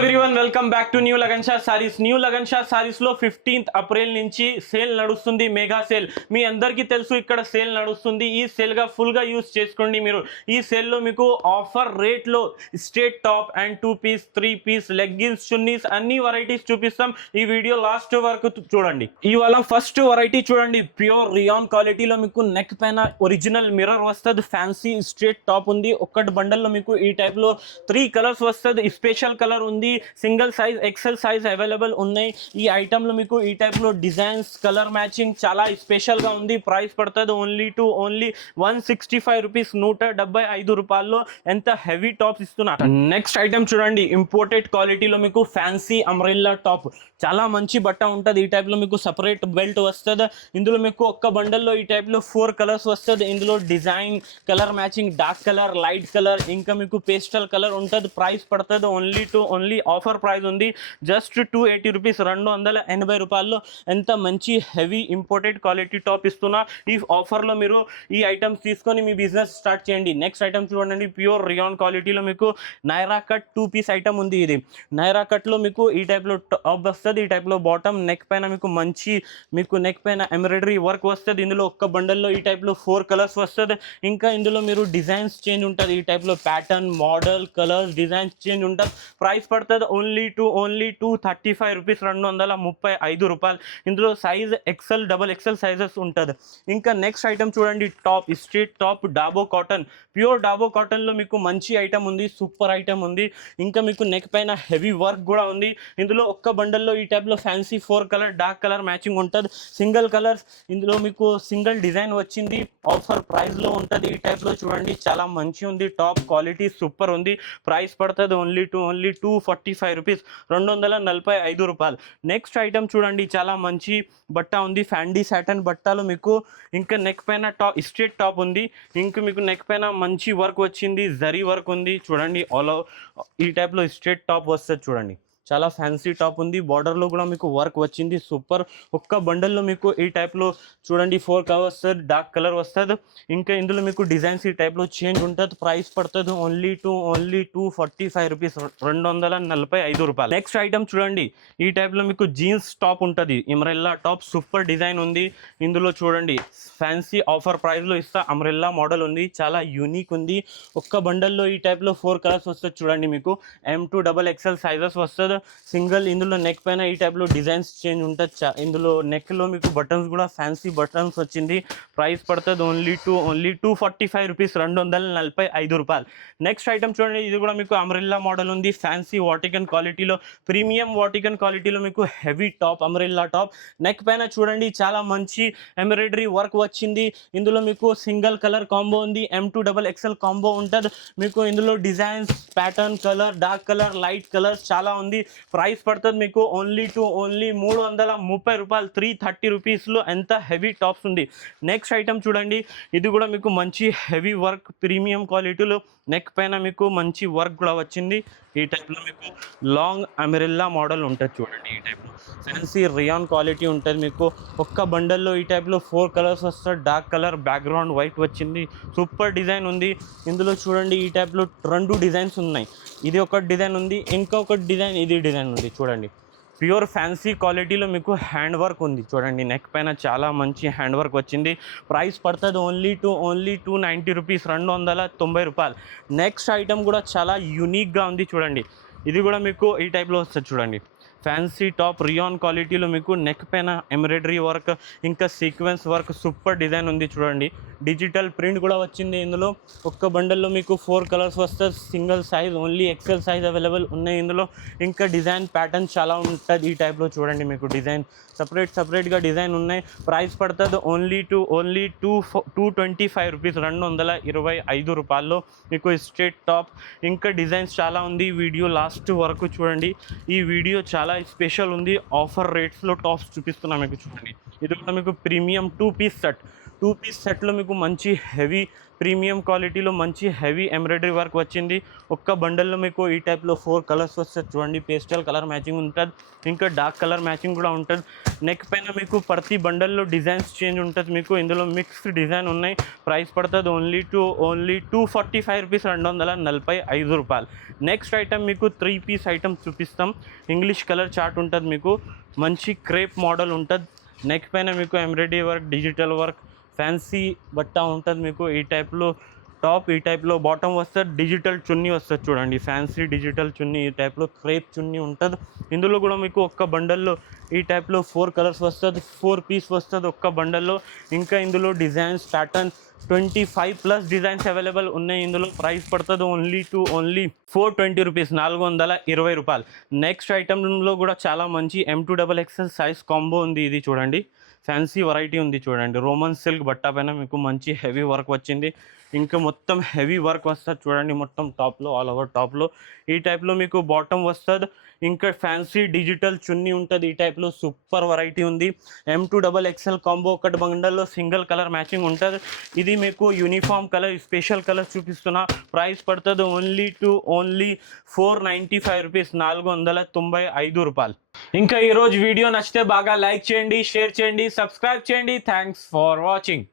Everyone welcome back to new lagan Shah saris. New lagan Shah saris లో 15th April నుంచి sale నడుస్తుంది, మెగా సేల్. మీ అందరికీ తెలుసు ఇక్కడ సేల్ నడుస్తుంది. ఈ సేల్ గా ఫుల్ గా యూస్ చేసుకోండి మీరు. ఈ సేల్ లో మీకు ఆఫర్ రేట్ లో straight top and 2 piece 3 piece leggings chunnis అన్ని వెరైటీస్ చూపిస్తాం. ఈ వీడియో లాస్ట్ వరకు చూడండి. ఇవాళ ఫస్ట్ వెరైటీ చూడండి, ప్యూర్ రియాన్ క్వాలిటీలో మీకు నెక్ పైన ఒరిజినల్ మిర్రర్ వస్తుంది. ఫ్యాన్సీ స్ట్రేట్ టాప్ ఉంది. ఒక్కటి బండల్ లో మీకు ఈ టైప్ లో 3 కలర్స్ వస్తుంది. స్పెషల్ కలర్ ఉంది, single size XL size available ఉన్నాయి. ఈ ఐటమ్ లో మీకు ఈ టైప్ లో డిజైన్స్ కలర్ మ్యాచింగ్ చాలా స్పెషల్ గా ఉంది. ప్రైస్ పడుతుంది ఓన్లీ 165 రూపీస్, 175 రూపాయల్లో. ఎంత హెవీ టాప్స్ ఇస్తున్నారు. నెక్స్ట్ ఐటమ్ చూడండి, ఇంపోర్టెడ్ క్వాలిటీలో మీకు ఫ్యాన్సీ అంబ్రెల్లా టాప్. చాలా మంచి బట్ట ఉంటుంది. ఈ టైప్ లో మీకు సపరేట్ బెల్ట్ వస్తుంది. ఇందులో మీకు ఒక్క బండల్లో ఈ టైప్ లో 4 కలర్స్ వస్తుంది. ఇందులో design colour matching dark colour, light colour, ఇంకా మీకు పేస్టల్ కలర్ ఉంటుంది. ప్రైస్ పడుతుంది ఓన్లీ ఆఫర్ ప్రైస్ ఉంది జస్ట్ 280 రూపీస్, 280 రూపాయల్లో. ఎంత మంచి హెవీ ఇంపోర్టెడ్ క్వాలిటీ టాప్ ఇస్తున్నా. ఈ ఆఫర్లో మీరు ఈ ఐటమ్స్ తీసుకొని మీ బిజినెస్ స్టార్ట్ చేయండి. నెక్స్ట్ ఐటమ్ చూడండి, ప్యూర్ రియాన్ క్వాలిటీలో మీకు నైరా కట్ 2 పీస్ ఐటమ్ ఉంది. ఇది నైరా కట్లో మీకు ఈ టైప్లో టాప్ వస్తుంది. ఈ టైప్లో బాటమ్ నెక్ పైన మీకు నెక్ పైన ఎంబ్రాయిడరీ వర్క్ వస్తుంది. ఇందులో ఒక్క బండల్లో ఈ టైప్లో 4 కలర్స్ వస్తుంది. ఇంకా ఇందులో మీరు డిజైన్స్ చేంజ్ ఉంటుంది. ఈ టైప్లో pattern, model, colours, designs change ఉంటుంది. ప్రైస్ పడుతుంది ఓన్లీ 235 రూపీస్, 235 రూపాయలు. ఇందులో size XL, double XL sizes ఉంటుంది. ఇంకా నెక్స్ట్ ఐటమ్ చూడండి, top street top Dabu cotton. Pure Dabu కాటన్లో మీకు మంచి ఐటమ్ ఉంది, సూపర్ ఐటమ్ ఉంది. ఇంకా మీకు నెక్ పైన హెవీ వర్క్ కూడా ఉంది. ఇందులో ఒక్క బండల్లో ఈ టైప్లో fancy 4 colour dark colour matching ఉంటుంది. సింగిల్ కలర్స్, ఇందులో మీకు సింగిల్ డిజైన్ వచ్చింది. ఆఫర్ ప్రైస్లో ఉంటుంది. ఈ టైప్లో చూడండి, చాలా మంచి ఉంది. టాప్ క్వాలిటీ సూపర్ ఉంది. ప్రైస్ పడుతుంది ఓన్లీ 245 రూపీస్, 245 రూపాయలు. నెక్స్ట్ ఐటమ్ చూడండి, చాలా మంచి బట్ట ఉంది. ఫ్యాండీ సాటన్ బట్టలో మీకు ఇంకా నెక్ పైన స్ట్రేట్ టాప్ ఉంది. ఇంకా మీకు నెక్ పైన మంచి వర్క్ వచ్చింది, జరీ వర్క్ ఉంది. చూడండి ఆల్ ఈ టైప్లో స్ట్రేట్ టాప్ వస్తుంది. చూడండి చాలా ఫ్యాన్సీ టాప్ ఉంది. బార్డర్లో కూడా మీకు వర్క్ వచ్చింది, సూపర్. ఒక్క బండల్లో మీకు ఈ టైప్లో చూడండి 4 కలర్స్ డార్క్ కలర్ వస్తుంది. ఇంకా ఇందులో మీకు డిజైన్స్ ఈ టైప్లో చేంజ్ ఉంటుంది. ప్రైస్ పడుతుంది ఓన్లీ 245 రూపీస్, 245 రూపాయలు. నెక్స్ట్ ఐటమ్ చూడండి, ఈ టైప్లో మీకు జీన్స్ టాప్ ఉంటుంది. అంబ్రెల్లా టాప్ సూపర్ డిజైన్ ఉంది. ఇందులో చూడండి ఫ్యాన్సీ ఆఫర్ ప్రైస్లో ఇస్తా. అంబ్రెల్లా మోడల్ ఉంది, చాలా యూనిక్ ఉంది. ఒక్క బండల్లో ఈ టైప్లో 4 కలర్స్ వస్తుంది. చూడండి మీకు M2 డబల్ ఎక్సెల్ సైజెస్ వస్తుంది. సింగిల్ ఇందులో నెక్ పైన ఈ టైప్లో డిజైన్స్ చేంజ్ ఉంటుంది. ఇందులో నెక్లో మీకు బటన్స్ కూడా ఫ్యాన్సీ బటన్స్ వచ్చింది. ప్రైస్ పడుతుంది ఓన్లీ 245 రూపీస్, 245 రూపాయలు. నెక్స్ట్ ఐటమ్ చూడండి, ఇది కూడా మీకు అంబ్రెల్లా మోడల్ ఉంది. ఫ్యాన్సీ వాటికన్ క్వాలిటీలో, ప్రీమియం వాటికన్ క్వాలిటీలో మీకు heavy top umbrella top. Neck పైన చూడండి చాలా మంచి ఎంబ్రాయిడరీ వర్క్ వచ్చింది. ఇందులో మీకు సింగిల్ కలర్ కాంబో ఉంది, M2 డబల్ ఎక్సెల్ కాంబో ఉంటుంది. మీకు ఇందులో designs, pattern, colour, dark colour, light colours చాలా ఉంది. ప్రైస్ పడుతుంది మీకు ఓన్లీ 330 రూపాయలు, 330 రూపీస్లో. ఎంత హెవీ టాప్స్ ఉంది. నెక్స్ట్ ఐటమ్ చూడండి, ఇది కూడా మీకు మంచి హెవీ వర్క్ ప్రీమియం క్వాలిటీలో నెక్ పైన మీకు మంచి వర్క్ కూడా వచ్చింది. ఈ టైప్లో మీకు లాంగ్ అంబ్రెల్లా మోడల్ ఉంటుంది. చూడండి ఈ టైప్లో ఫ్యాన్సీ రియాన్ క్వాలిటీ ఉంటుంది. మీకు ఒక్క బండల్లో ఈ టైప్లో 4 కలర్స్ వస్తాయి. డార్క్ కలర్ బ్యాక్గ్రౌండ్ వైట్ వచ్చింది, సూపర్ డిజైన్ ఉంది. ఇందులో చూడండి ఈ టైప్లో 2 డిజైన్స్ ఉన్నాయి. ఇది ఒక డిజైన్ ఉంది, ఇంకొక డిజైన్ ఇది డిజైన్ ఉంది. చూడండి ప్యూర్ ఫ్యాన్సీ క్వాలిటీలో మీకు హ్యాండ్ వర్క్ ఉంది. చూడండి నెక్ పైన చాలా మంచి హ్యాండ్ వర్క్ వచ్చింది. ప్రైస్ పడుతుంది ఓన్లీ 290 రూపీస్, 290 రూపాయలు. నెక్స్ట్ ఐటమ్ కూడా చాలా యూనిక్గా ఉంది. చూడండి ఇది కూడా మీకు ఈ టైప్లో వస్తుంది. చూడండి ఫ్యాన్సీ టాప్ రియాన్ క్వాలిటీలో మీకు నెక్ పైన ఎంబ్రాయిడరీ వర్క్, ఇంకా సీక్వెన్స్ వర్క్, సూపర్ డిజైన్ ఉంది. చూడండి డిజిటల్ ప్రింట్ కూడా వచ్చింది. ఇందులో ఒక్క బండల్లో మీకు 4 కలర్స్ వస్తుంది. Single size only XL size available ఉన్నాయి. ఇందులో ఇంకా డిజైన్ ప్యాటర్న్ చాలా ఉంటుంది. ఈ టైప్లో చూడండి మీకు డిజైన్ సపరేట్గా డిజైన్ ఉన్నాయి. ప్రైస్ పడుతుంది ఓన్లీ 225 రూపీస్, 225 రూపాయల్లో మీకు స్ట్రేట్ టాప్. ఇంకా డిజైన్స్ చాలా ఉంది. వీడియో లాస్ట్ వరకు చూడండి. ఈ వీడియో చాలా స్పెషల్ ఉంది. ఆఫర్ రేట్స్లో టాప్స్ చూపిస్తున్నాం మీకు. చూడండి ఇది కూడా మీకు ప్రీమియం 2 పీస్ సెట్. 2 పీస్ సెట్లో మీకు మంచి హెవీ ప్రీమియం క్వాలిటీలో మంచి హెవీ ఎంబ్రాయిడరీ వర్క్ వచ్చింది. ఒక్క బండల్లో మీకు ఈ టైప్లో 4 కలర్స్ వస్తాయి చూడండి. పేస్టల్ కలర్ మ్యాచింగ్ ఉంటుంది, ఇంకా డార్క్ కలర్ మ్యాచింగ్ కూడా ఉంటుంది. నెక్ పైన మీకు ప్రతి బండల్లో డిజైన్స్ చేంజ్ ఉంటుంది. మీకు ఇందులో మిక్స్డ్ డిజైన్ ఉన్నాయి. ప్రైస్ పడుతుంది ఓన్లీ 245 రూపీస్, 245 రూపాయలు. నెక్స్ట్ ఐటమ్ మీకు 3 పీస్ ఐటమ్ చూపిస్తాం. ఇంగ్లీష్ కలర్ చార్ట్ ఉంటుంది, మీకు మంచి క్రేప్ మోడల్ ఉంటుంది. నెక్ పైన మీకు embroidery work, digital work, fancy బట్ట ఉంటుంది. మీకు ఈ టైప్లో టాప్, ఈ టైప్లో బాటమ్ వస్తుంది. డిజిటల్ చున్నీ వస్తుంది చూడండి, ఫ్యాన్సీ డిజిటల్ చున్నీ, ఈ టైప్లో క్రేప్ చున్నీ ఉంటుంది. ఇందులో కూడా మీకు ఒక్క బండల్లో ఈ టైప్లో 4 కలర్స్ వస్తుంది, 4 పీస్ వస్తుంది ఒక్క బండల్లో. ఇంకా ఇందులో డిజైన్స్ ప్యాటర్న్ 25+ డిజైన్స్ అవైలబుల్ ఉన్నాయి. ఇందులో ప్రైస్ పడుతుంది ఓన్లీ 420 రూపీస్, 420 రూపాయలు. నెక్స్ట్ ఐటెంలో కూడా చాలా మంచి M2XXL సైజ్ కాంబో ఉంది. ఇది చూడండి, ఫ్యాన్సీ వెరైటీ ఉంది చూడండి. రోమన్ సిల్క్ బట్ట పైన మీకు మంచి హెవీ వర్క్ వచ్చింది. ఇంకా మొత్తం హెవీ వర్క్ వస్తుంది చూడండి, మొత్తం టాప్లో, ఆల్ ఓవర్ టాప్లో. ఈ టైప్లో మీకు బాటమ్ వస్తుంది. ఇంకా ఫ్యాన్సీ డిజిటల్ చున్నీ ఉంటుంది. ఈ టైప్లో సూపర్ వెరైటీ ఉంది. M2XXL కాంబో ఒకటి బండల్లో సింగిల్ కలర్ మ్యాచింగ్ ఉంటుంది. ఇది మీకు యూనిఫామ్ కలర్, స్పెషల్ కలర్ చూపిస్తున్నా. ప్రైస్ పడుతుంది ఓన్లీ 495 రూపీస్, 495 రూపాయలు. ఇంకా ఈరోజు వీడియో నచ్చితే బాగా లైక్ చేయండి, షేర్ చేయండి, సబ్స్క్రైబ్ చేయండి. Thanks for watching.